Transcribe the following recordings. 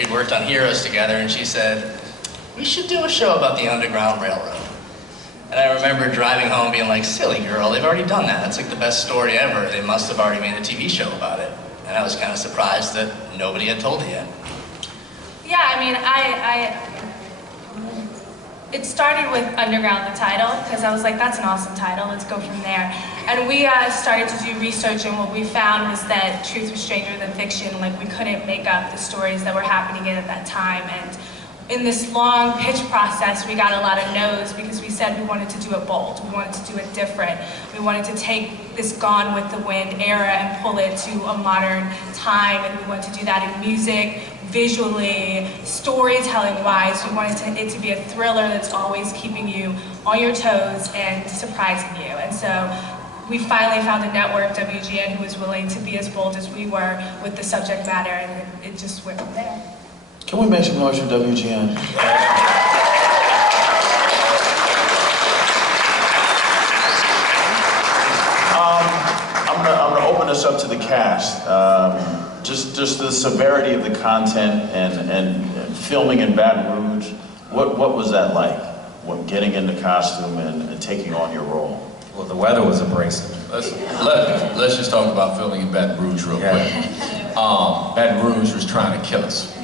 we'd worked on Heroes together, and she said, we should do a show about the Underground Railroad. And I remember driving home being like, silly girl, they've already done that. That's like the best story ever. They must have already made a TV show about it. And I was kind of surprised that nobody had told it yet. Yeah, I mean, it started with Underground, the title, because I was like, that's an awesome title, let's go from there. And we started to do research, and what we found was that truth was stranger than fiction. Like, we couldn't make up the stories that were happening at that time. And in this long pitch process, we got a lot of no's because we said we wanted to do it bold, we wanted to do it different. We wanted to take this Gone with the Wind era and pull it to a modern time, and we wanted to do that in music, visually, storytelling-wise. We wanted it to be a thriller that's always keeping you on your toes and surprising you. And so we finally found a network, WGN, who was willing to be as bold as we were with the subject matter, and it just went from there. Can we make some noise for WGN? I'm gonna open this up to the cast. Just the severity of the content and filming in Baton Rouge. What was that like? Getting into costume and taking on your role? Well, the weather was abrasive. Let's just talk about filming in Baton Rouge real quick. Baton Rouge was trying to kill us.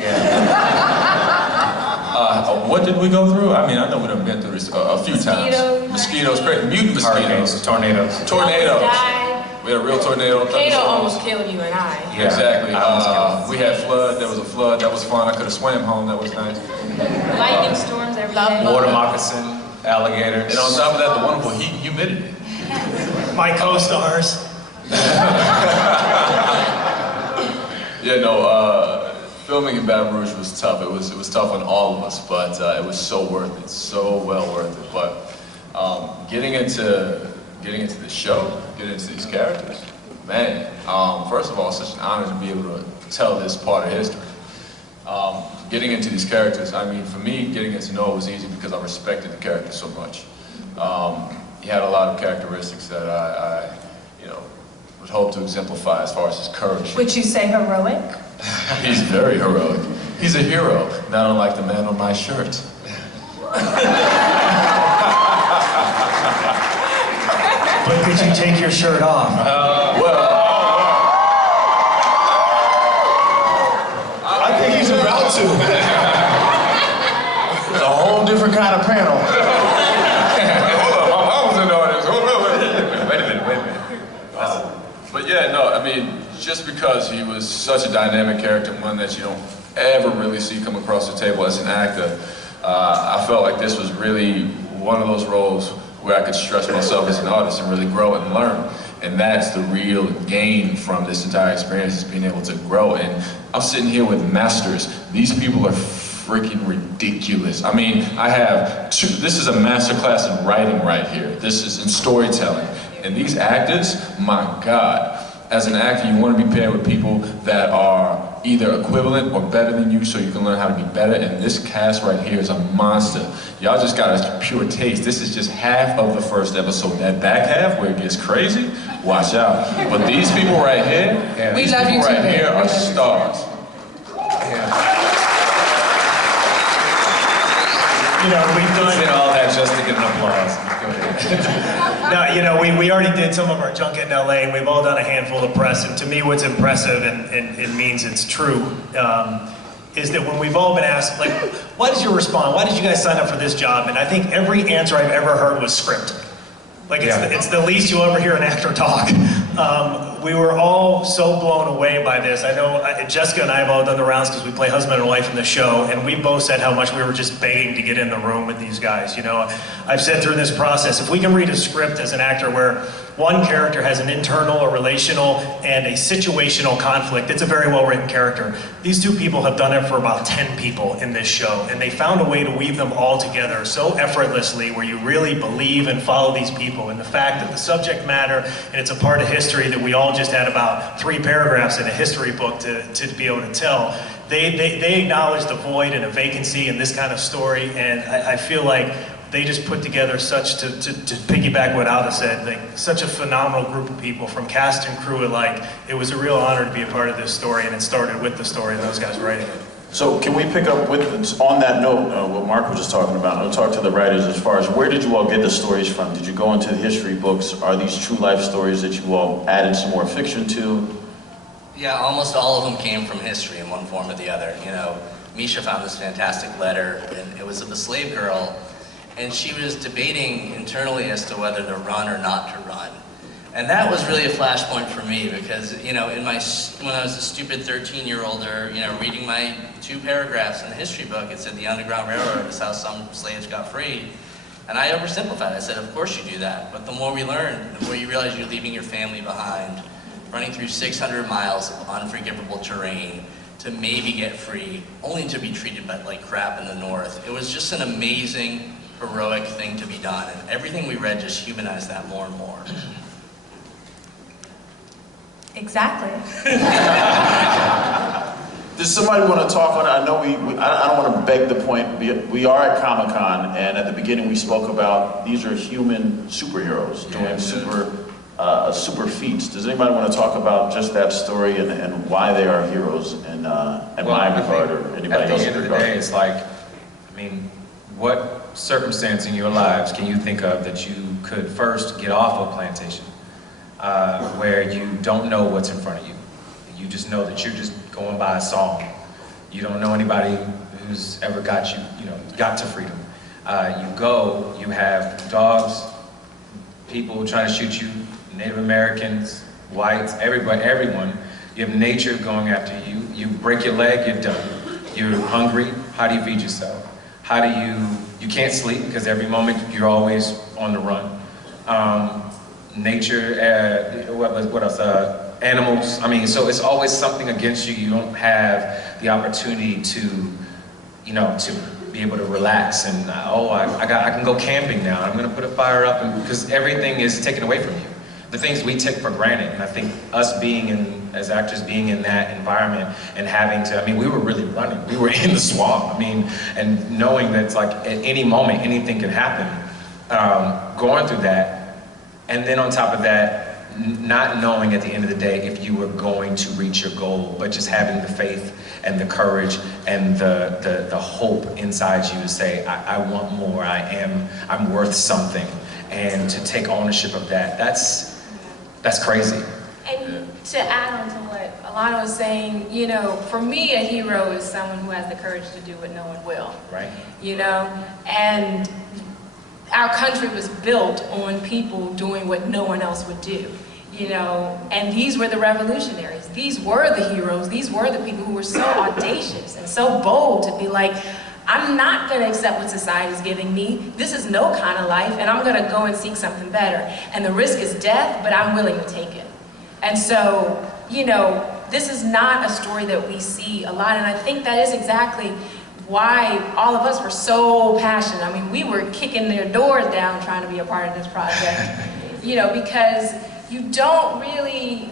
What did we go through? I mean, I know we've been through this a few times. Mosquitoes, mutant mosquitoes. Tornadoes. We had a real tornado. Tornado almost killed you and I. Yeah, exactly. We had flood. There was a flood. That was fun. I could have swam home. That was nice. Lightning storms every day. Water moccasin, alligators. And on top of that, the wonderful heat and humidity. My co-stars. Yeah, no, filming in Baton Rouge was tough. It was tough on all of us, but it was so worth it, so well worth it. But getting into the show, getting into these characters, man. First of all, it's such an honor to be able to tell this part of history. Getting into these characters, I mean, for me, getting to know it was easy because I respected the character so much. He had a lot of characteristics that I would hope to exemplify as far as his courage. Would you say heroic? He's very heroic. He's a hero, not unlike the man on my shirt. But could you take your shirt off? I think he's about to. It's a whole different kind of panel. Wait a minute. But yeah, no, I mean, just because he was such a dynamic character, one that you don't ever really see come across the table as an actor, I felt like this was really one of those roles where I could stretch myself as an artist and really grow and learn. And that's the real gain from this entire experience, is being able to grow. And I'm sitting here with masters. These people are freaking ridiculous. I mean, this is a master class in writing right here. This is in storytelling. And these actors, my God, as an actor, you want to be paired with people that are either equivalent or better than you, so you can learn how to be better. And this cast right here is a monster. Y'all just got a pure taste. This is just half of the first episode. That back half, where it gets crazy, watch out. But these people right here, these people right here are stars. You know, we've done all that just to get an applause. No, you know, we already did some of our junket in LA, and we've all done a handful of press. And to me, what's impressive, and it means it's true, is that when we've all been asked, like, why did you respond? Why did you guys sign up for this job? And I think every answer I've ever heard was script. Like, it's the least you'll ever hear an actor talk. We were all so blown away by this. I know Jessica and I have all done the rounds because we play husband and wife in the show, and we both said how much we were just begging to get in the room with these guys. You know, I've said through this process, if we can read a script as an actor where one character has an internal, a relational, and a situational conflict, it's a very well-written character. These two people have done it for about 10 people in this show, and they found a way to weave them all together so effortlessly, where you really believe and follow these people. And the fact that the subject matter, and it's a part of history that we all just had about 3 paragraphs in a history book to be able to tell, they acknowledge the void and a vacancy in this kind of story, and I feel like they just put together such, to piggyback what Alda said, like, such a phenomenal group of people from cast and crew alike. It was a real honor to be a part of this story, and it started with the story and those guys writing it. So can we pick up with, on that note, what Mark was just talking about, I'll talk to the writers as far as where did you all get the stories from? Did you go into the history books? Are these true life stories that you all added some more fiction to? Yeah, almost all of them came from history in one form or the other. You know, Misha found this fantastic letter, and it was of a slave girl, and she was debating internally as to whether to run or not to run. And that was really a flashpoint for me because, you know, when I was a stupid 13-year-old, you know, reading my 2 paragraphs in the history book, it said the Underground Railroad is how some slaves got free. And I oversimplified. I said, of course you do that. But the more we learn, the more you realize you're leaving your family behind, running through 600 miles of unforgivable terrain to maybe get free, only to be treated like crap in the North. It was just an amazing, heroic thing to be done. And everything we read just humanized that more and more. Exactly. Does somebody want to talk on it? I know I don't want to beg the point. We are at Comic-Con, and at the beginning we spoke about these are human superheroes doing super feats. Does anybody want to talk about just that story and why they are heroes in my regard or anybody else's regard? At the end of the day, it's like, I mean, what circumstance in your lives can you think of that you could first get off a plantation where you don't know what's in front of you? You just know that you're just going by a song. You don't know anybody who's ever got got to freedom. You go, you have dogs, people trying to shoot you, Native Americans, whites, everyone. You have nature going after you. You break your leg, you're done. You're hungry, how do you feed yourself? How do you can't sleep because every moment you're always on the run. Nature, what else? Animals. I mean, so it's always something against you. You don't have the opportunity to, to be able to relax and I can go camping now. I'm going to put a fire up, and because everything is taken away from you. The things we take for granted, and I think us as actors being in that environment and having to, I mean, we were really running. We were in the swamp. I mean, and knowing that it's like at any moment anything can happen. Going through that, and then on top of that, not knowing at the end of the day if you were going to reach your goal, but just having the faith and the courage and the hope inside you to say, I want more, I'm worth something, and to take ownership of that, that's crazy. And to add on to what Alana was saying, for me, a hero is someone who has the courage to do what no one will. Right. And our country was built on people doing what no one else would do. And these were the revolutionaries. These were the heroes. These were the people who were so audacious and so bold to be like, I'm not going to accept what society's giving me. This is no kind of life, and I'm going to go and seek something better. And the risk is death, but I'm willing to take it. And so, this is not a story that we see a lot, and I think that is exactly why all of us were so passionate. I mean, we were kicking their doors down trying to be a part of this project, because you don't really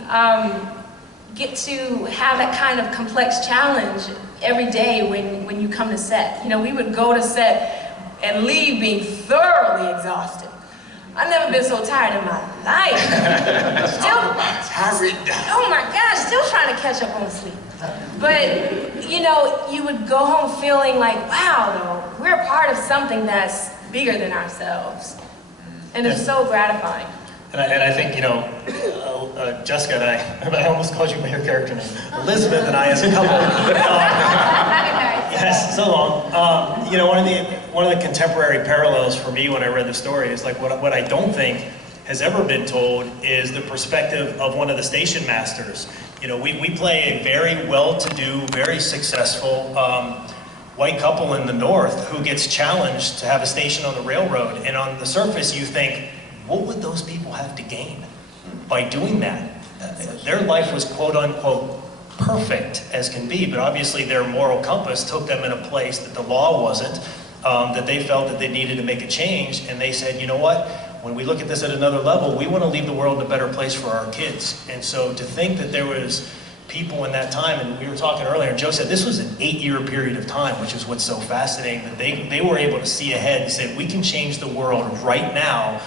get to have that kind of complex challenge every day when you come to set. We would go to set and leave being thoroughly exhausted. I've never been so tired in my life. Still, oh my gosh, still trying to catch up on sleep. But, you would go home feeling like, wow, though, we're a part of something that's bigger than ourselves. And it's so gratifying. And I think, Jessica and I almost called you by your character name, Elizabeth and I as a couple. Yes, so long. One of the contemporary parallels for me when I read the story is like what I don't think has ever been told is the perspective of one of the station masters. We play a very well-to-do, very successful white couple in the North who gets challenged to have a station on the railroad. And on the surface, you think, what would those people have to gain by doing that? Their life was quote-unquote perfect as can be, but obviously their moral compass took them in a place that the law wasn't, that they felt that they needed to make a change, and they said, you know what? When we look at this at another level, we want to leave the world a better place for our kids. And so to think that there was people in that time, and we were talking earlier, and Joe said this was an 8-year period of time, which is what's so fascinating, that they were able to see ahead and say, we can change the world right now.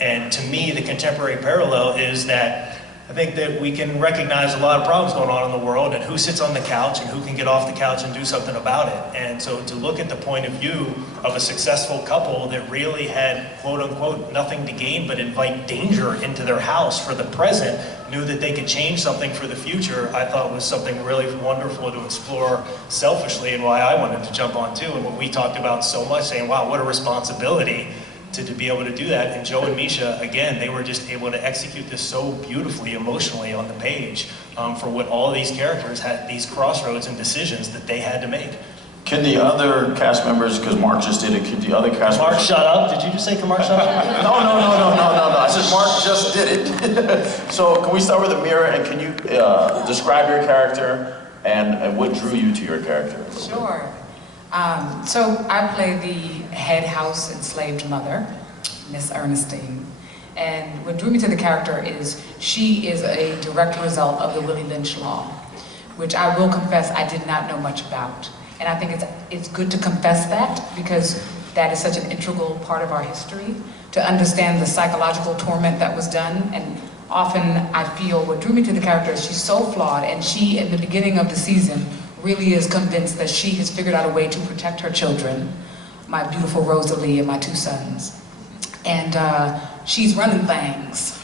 And to me, the contemporary parallel is that I think that we can recognize a lot of problems going on in the world and who sits on the couch and who can get off the couch and do something about it. And so to look at the point of view of a successful couple that really had, quote unquote, nothing to gain but invite danger into their house for the present, knew that they could change something for the future, I thought was something really wonderful to explore selfishly, and why I wanted to jump on too, and what we talked about so much, saying, wow, what a responsibility to be able to do that. And Joe and Misha, again, they were just able to execute this so beautifully, emotionally on the page for what all these characters had, these crossroads and decisions that they had to make. Can the other cast members, because Mark just did it, can the other cast Mark, members... shut up. Did you just say Mark, shut up? No. I said Mark just did it. So can we start with Amira, and can you describe your character and what drew you to your character? Sure. So I play the head house enslaved mother, Miss Ernestine. And what drew me to the character is she is a direct result of the Willie Lynch law, which I will confess I did not know much about. And I think it's good to confess that, because that is such an integral part of our history, to understand the psychological torment that was done. And often I feel what drew me to the character is she's so flawed, and she, in the beginning of the season, really is convinced that she has figured out a way to protect her children, my beautiful Rosalie and my 2 sons. And she's running things.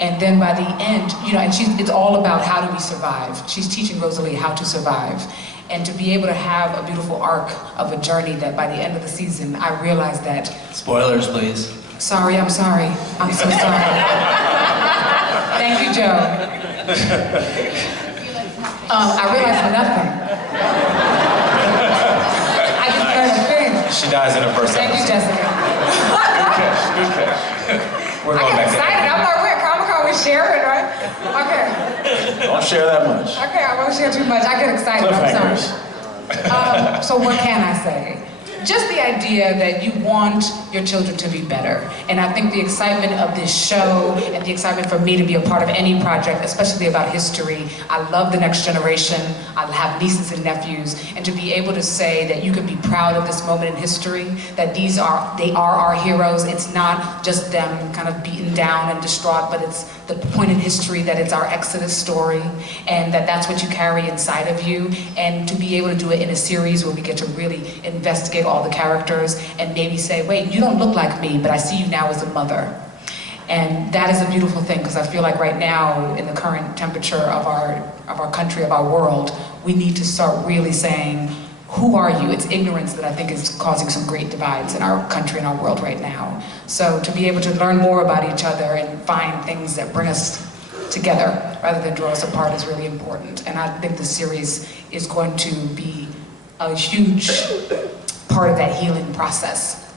And then by the end, you know, and it's all about how do we survive. She's teaching Rosalie how to survive. And to be able to have a beautiful arc of a journey that by the end of the season, I realized that... Spoilers, please. Sorry, I'm sorry. I'm so sorry. Thank you, Joe. I realized nothing. I just learned a thing. She dies in her first Thank you, episode. Jessica. Good catch. We're I going get back excited. I thought we're at Comic-Con, we share it, right? Okay. Don't share that much. Okay, I won't share too much. I get excited. I'm sorry. So what can I say? Just the idea that you want your children to be better. And I think the excitement of this show and the excitement for me to be a part of any project, especially about history, I love the next generation. I have nieces and nephews. And to be able to say that you can be proud of this moment in history, that they are our heroes. It's not just them kind of beaten down and distraught, but it's the point in history that it's our Exodus story, and that's what you carry inside of you. And to be able to do it in a series where we get to really investigate all the characters and maybe say, wait, you don't look like me, but I see you now as a mother. And that is a beautiful thing, because I feel like right now, in the current temperature of our country, of our world, we need to start really saying, who are you? It's ignorance that I think is causing some great divides in our country and our world right now. So to be able to learn more about each other and find things that bring us together rather than draw us apart is really important. And I think the series is going to be a huge part of that healing process.